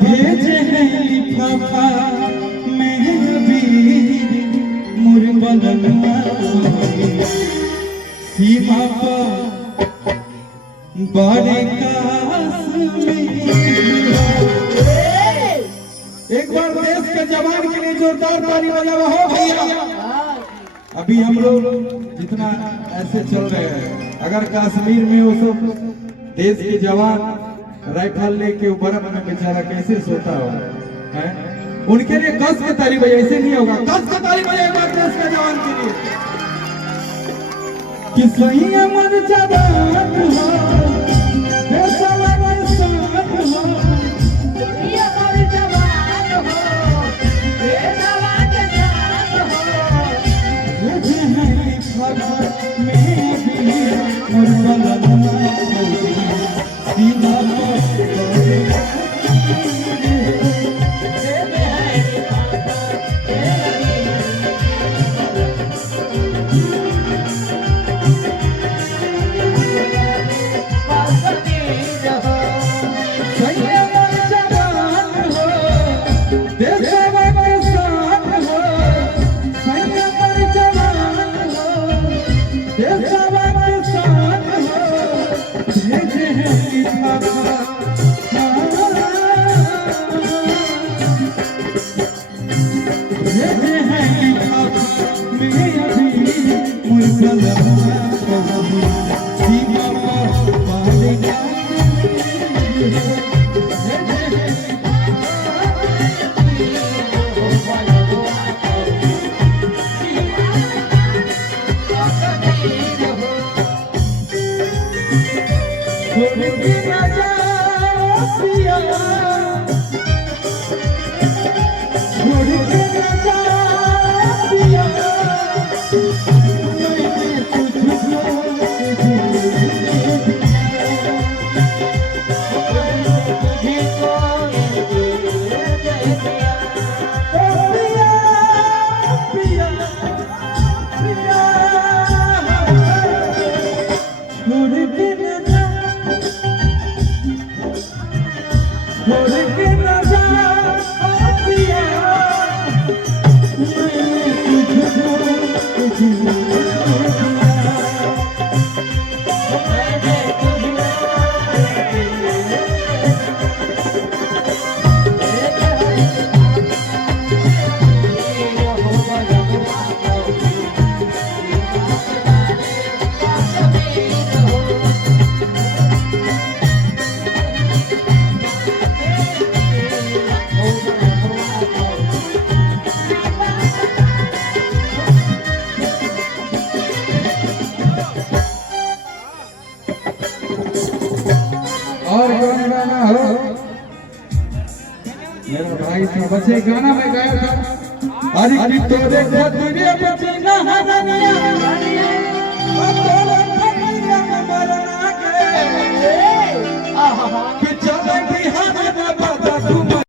भेजे हैं लिफाफा में अभी मुरबलना सीमा पर बड़े एक बार देश के जवान के लिए जोरदार ताली बजाओ हो भैया। अभी हम लोग जितना ऐसे चल रहे हैं, अगर कश्मीर में वो सब देश के जवान राइफल लेके बर्फ में बेचारा कैसे सोता होगा, उनके लिए कस के ताली बजाए, ऐसे नहीं होगा। कस के ताली बजाए देश के जवान के लिए कि सही अमर जवान हो, देशवा के साथ हो, सही अमर जवान हो, देशवा के साथ हो, मुझे है लिफाफा में भी मुरबलना सीमा बच्चे गाना में गाया था, अरे तोरे खतरे बचना